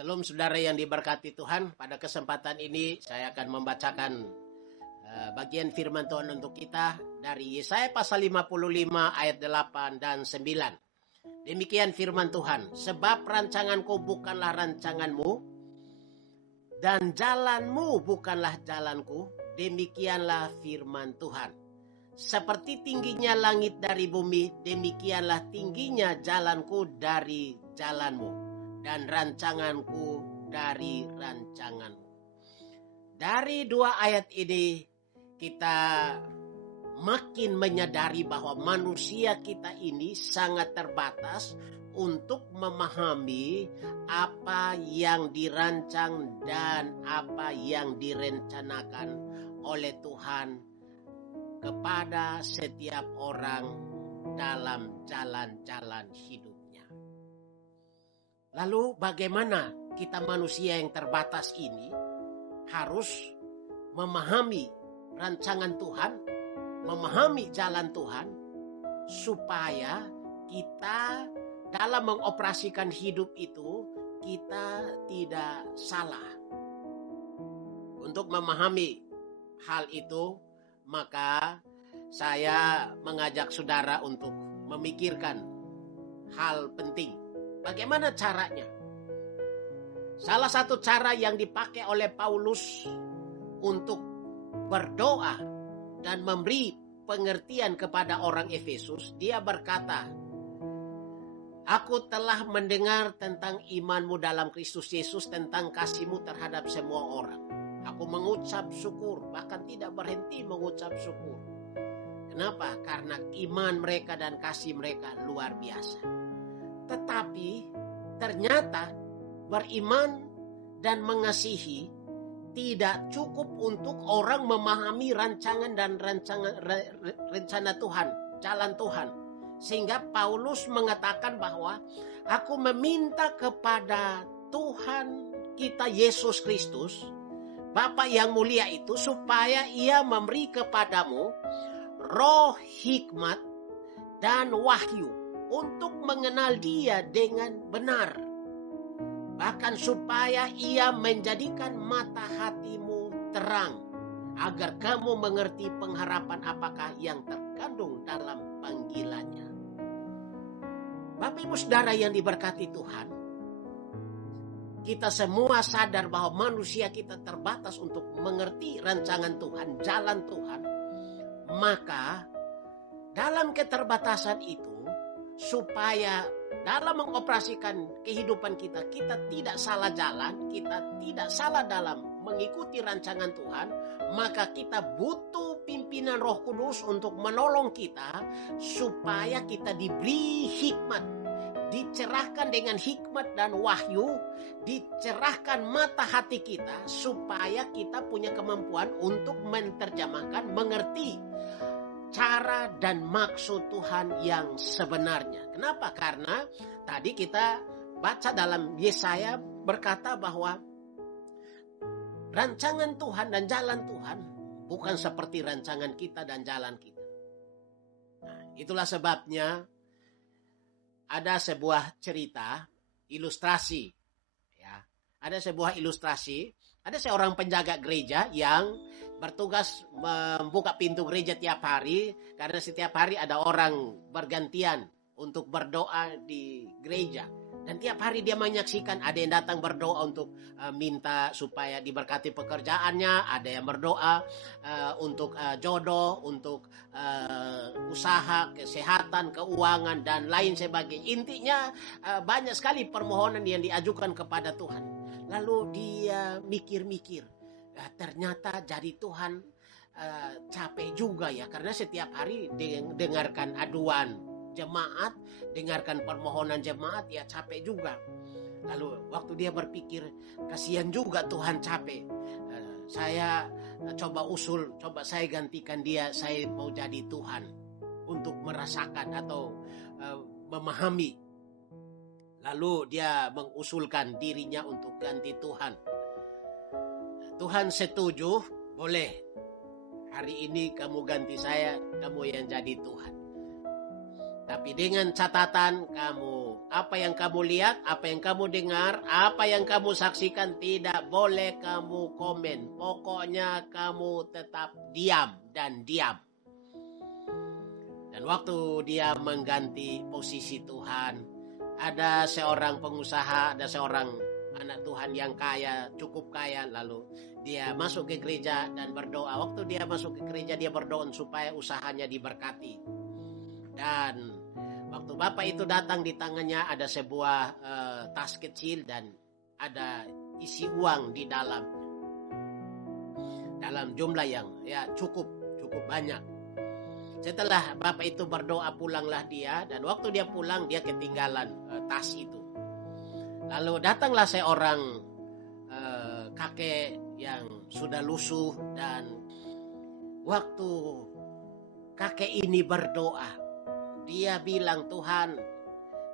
Shalom saudara yang diberkati Tuhan. Pada kesempatan ini saya akan membacakan bagian firman Tuhan untuk kita dari Yesaya pasal 55 ayat 8 dan 9. Demikian firman Tuhan. Sebab rancanganku bukanlah rancanganmu dan jalanmu bukanlah jalanku. Demikianlah firman Tuhan. Seperti tingginya langit dari bumi, demikianlah tingginya jalanku dari jalanmu dan rancanganku dari rancanganmu. Dari dua ayat ini kita makin menyadari bahwa manusia kita ini sangat terbatas untuk memahami apa yang dirancang dan apa yang direncanakan oleh Tuhan kepada setiap orang dalam jalan-jalan hidup. Lalu bagaimana kita manusia yang terbatas ini harus memahami rancangan Tuhan, memahami jalan Tuhan, supaya kita dalam mengoperasikan hidup itu kita tidak salah. Untuk memahami hal itu, maka saya mengajak saudara untuk memikirkan hal penting. Bagaimana caranya? Salah satu cara yang dipakai oleh Paulus untuk berdoa dan memberi pengertian kepada orang Efesus, dia berkata, "Aku telah mendengar tentang imanmu dalam Kristus Yesus, tentang kasihmu terhadap semua orang. Aku mengucap syukur, bahkan tidak berhenti mengucap syukur." Kenapa? Karena iman mereka dan kasih mereka luar biasa. Tetapi ternyata beriman dan mengasihi tidak cukup untuk orang memahami rancangan dan rencana Tuhan, jalan Tuhan. Sehingga Paulus mengatakan bahwa aku meminta kepada Tuhan kita Yesus Kristus, Bapa yang mulia itu, supaya ia memberi kepadamu roh hikmat dan wahyu untuk mengenal Dia dengan benar. Bahkan supaya ia menjadikan mata hatimu terang, agar kamu mengerti pengharapan apakah yang terkandung dalam panggilannya. Bapak Ibu Saudara yang diberkati Tuhan, kita semua sadar bahwa manusia kita terbatas untuk mengerti rancangan Tuhan, jalan Tuhan. Maka dalam keterbatasan itu, supaya dalam mengoperasikan kehidupan kita, kita tidak salah jalan, kita tidak salah dalam mengikuti rancangan Tuhan, maka kita butuh pimpinan Roh Kudus untuk menolong kita supaya kita diberi hikmat, dicerahkan dengan hikmat dan wahyu, dicerahkan mata hati kita supaya kita punya kemampuan untuk menerjemahkan, mengerti cara dan maksud Tuhan yang sebenarnya. Kenapa? Karena tadi kita baca dalam Yesaya berkata bahwa rancangan Tuhan dan jalan Tuhan bukan seperti rancangan kita dan jalan kita. Nah, itulah sebabnya ada sebuah cerita, ilustrasi. Ya, ada sebuah ilustrasi. Ada seorang penjaga gereja yang bertugas membuka pintu gereja tiap hari, karena setiap hari ada orang bergantian untuk berdoa di gereja. Dan tiap hari dia menyaksikan ada yang datang berdoa untuk minta supaya diberkati pekerjaannya, ada yang berdoa untuk jodoh, untuk usaha, kesehatan, keuangan, dan lain sebagainya. Intinya banyak sekali permohonan yang diajukan kepada Tuhan. Lalu dia mikir-mikir, ternyata jadi Tuhan capek juga ya, karena setiap hari dengarkan aduan jemaat, dengarkan permohonan jemaat, ya capek juga. Lalu waktu dia berpikir, kasihan juga Tuhan capek, saya coba saya gantikan dia, saya mau jadi Tuhan untuk merasakan atau memahami. Lalu dia mengusulkan dirinya untuk ganti Tuhan. Tuhan setuju, boleh. Hari ini kamu ganti saya, kamu yang jadi Tuhan. Tapi dengan catatan kamu apa yang kamu lihat, apa yang kamu dengar, apa yang kamu saksikan, tidak boleh kamu komen. Pokoknya kamu tetap diam dan diam. Dan waktu dia mengganti posisi Tuhan, ada seorang pengusaha, ada seorang anak Tuhan yang kaya, cukup kaya, lalu dia masuk ke gereja dan berdoa. Waktu dia masuk ke gereja, dia berdoa supaya usahanya diberkati. Dan waktu Bapak itu datang, di tangannya ada sebuah tas kecil dan ada isi uang di dalamnya. Dalam jumlah yang cukup banyak. Setelah Bapak itu berdoa, pulanglah dia, dan waktu dia pulang dia ketinggalan tas itu. Lalu datanglah seorang kakek yang sudah lusuh, dan waktu kakek ini berdoa, dia bilang, Tuhan,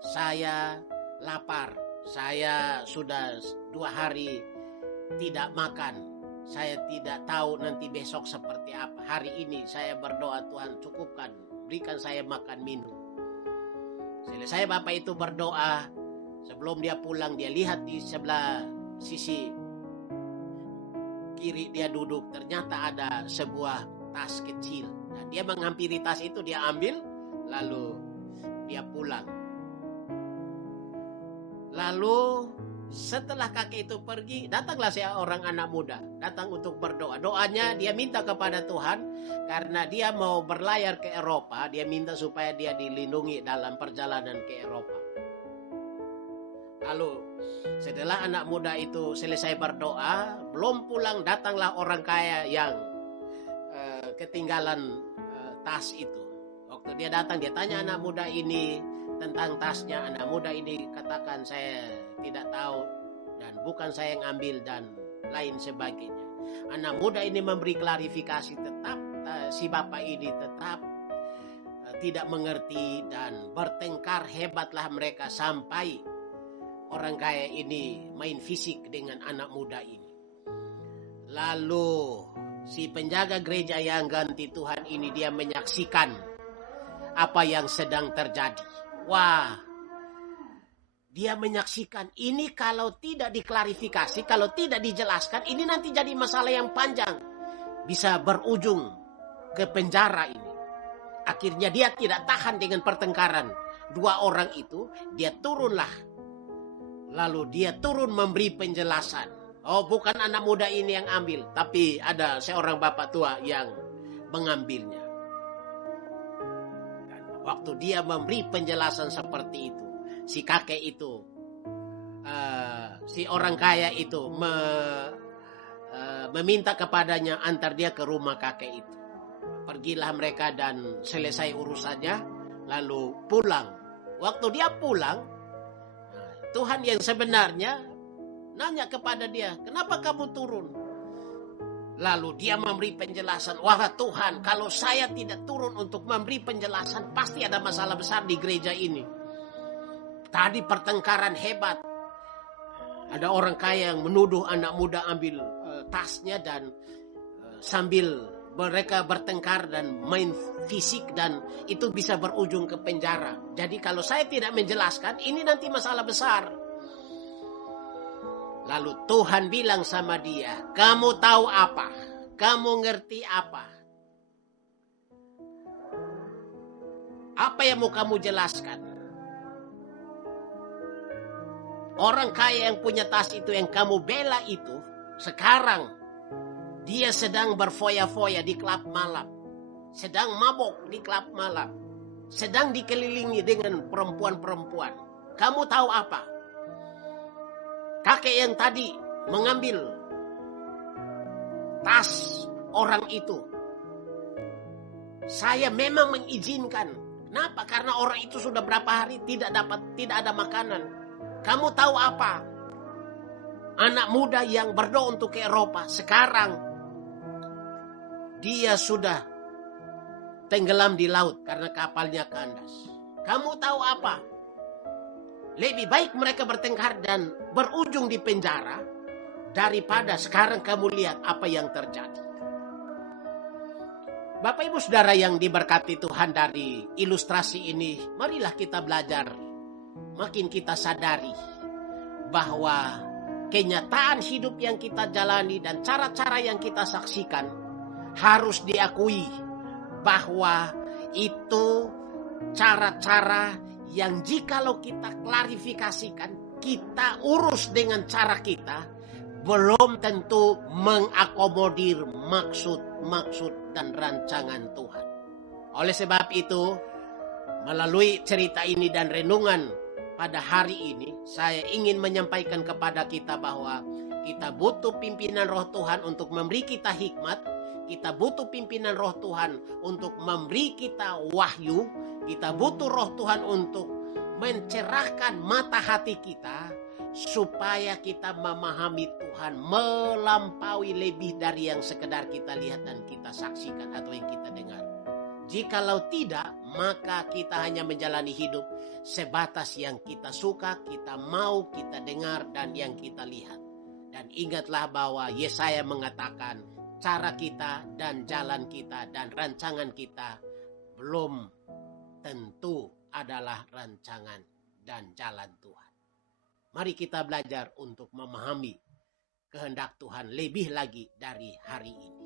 saya lapar, saya sudah 2 hari tidak makan, saya tidak tahu nanti besok seperti apa. Hari ini saya berdoa, Tuhan cukupkan, berikan saya makan minum. Selesai Bapak itu berdoa, sebelum dia pulang, dia lihat di sebelah sisi kiri dia duduk, ternyata ada sebuah tas kecil. Dan dia menghampiri tas itu, dia ambil, lalu dia pulang. Lalu setelah kakek itu pergi, datanglah seorang anak muda, datang untuk berdoa. Doanya dia minta kepada Tuhan, karena dia mau berlayar ke Eropa, dia minta supaya dia dilindungi dalam perjalanan ke Eropa. Lalu setelah anak muda itu selesai berdoa, belum pulang, datanglah orang kaya yang ketinggalan tas itu. Waktu dia datang, dia tanya anak muda ini tentang tasnya. Anak muda ini katakan, saya tidak tahu dan bukan saya yang ambil dan lain sebagainya. Anak muda ini memberi klarifikasi, tetap si bapak ini tetap tidak mengerti dan bertengkar hebatlah mereka, sampai orang kaya ini main fisik dengan anak muda ini. Lalu si penjaga gereja yang ganti Tuhan ini, dia menyaksikan apa yang sedang terjadi. Wah, dia menyaksikan ini kalau tidak diklarifikasi, kalau tidak dijelaskan, ini nanti jadi masalah yang panjang, bisa berujung ke penjara ini. Akhirnya dia tidak tahan dengan pertengkaran 2 orang itu, dia turunlah. Lalu dia turun memberi penjelasan. Oh, bukan anak muda ini yang ambil, tapi ada seorang bapak tua yang mengambilnya. Dan waktu dia memberi penjelasan seperti itu, si kakek itu, si orang kaya itu meminta kepadanya antar dia ke rumah kakek itu. Pergilah mereka dan selesai urusannya, lalu pulang. Waktu dia pulang, Tuhan yang sebenarnya nanya kepada dia, kenapa kamu turun? Lalu dia memberi penjelasan, wah Tuhan, kalau saya tidak turun untuk memberi penjelasan, pasti ada masalah besar di gereja ini. Tadi pertengkaran hebat. Ada orang kaya yang menuduh anak muda ambil tasnya, dan sambil mereka bertengkar dan main fisik, dan itu bisa berujung ke penjara. Jadi kalau saya tidak menjelaskan, ini nanti masalah besar. Lalu Tuhan bilang sama dia, kamu tahu apa? Kamu ngerti apa? Apa yang mau kamu jelaskan? Orang kaya yang punya tas itu, yang kamu bela itu, sekarang dia sedang berfoya-foya di klub malam. Sedang mabok di klub malam. Sedang dikelilingi dengan perempuan-perempuan. Kamu tahu apa? Kakek yang tadi mengambil tas orang itu, saya memang mengizinkan. Kenapa? Karena orang itu sudah berapa hari tidak ada makanan. Kamu tahu apa? Anak muda yang berdoa untuk ke Eropa, sekarang dia sudah tenggelam di laut karena kapalnya kandas. Kamu tahu apa? Lebih baik mereka bertengkar dan berujung di penjara daripada sekarang kamu lihat apa yang terjadi. Bapak Ibu Saudara yang diberkati Tuhan, dari ilustrasi ini marilah kita belajar makin kita sadari bahwa kenyataan hidup yang kita jalani dan cara-cara yang kita saksikan harus diakui bahwa itu cara-cara yang jikalau kita klarifikasikan, kita urus dengan cara kita, belum tentu mengakomodir maksud-maksud dan rancangan Tuhan. Oleh sebab itu, melalui cerita ini dan renungan pada hari ini, saya ingin menyampaikan kepada kita bahwa kita butuh pimpinan Roh Tuhan untuk memberi kita hikmat. Kita butuh pimpinan Roh Tuhan untuk memberi kita wahyu. Kita butuh Roh Tuhan untuk mencerahkan mata hati kita, supaya kita memahami Tuhan melampaui lebih dari yang sekedar kita lihat dan kita saksikan atau yang kita dengar. Jikalau tidak, maka kita hanya menjalani hidup sebatas yang kita suka, kita mau, kita dengar, dan yang kita lihat. Dan ingatlah bahwa Yesaya mengatakan cara kita dan jalan kita dan rancangan kita belum tentu adalah rancangan dan jalan Tuhan. Mari kita belajar untuk memahami kehendak Tuhan lebih lagi dari hari ini.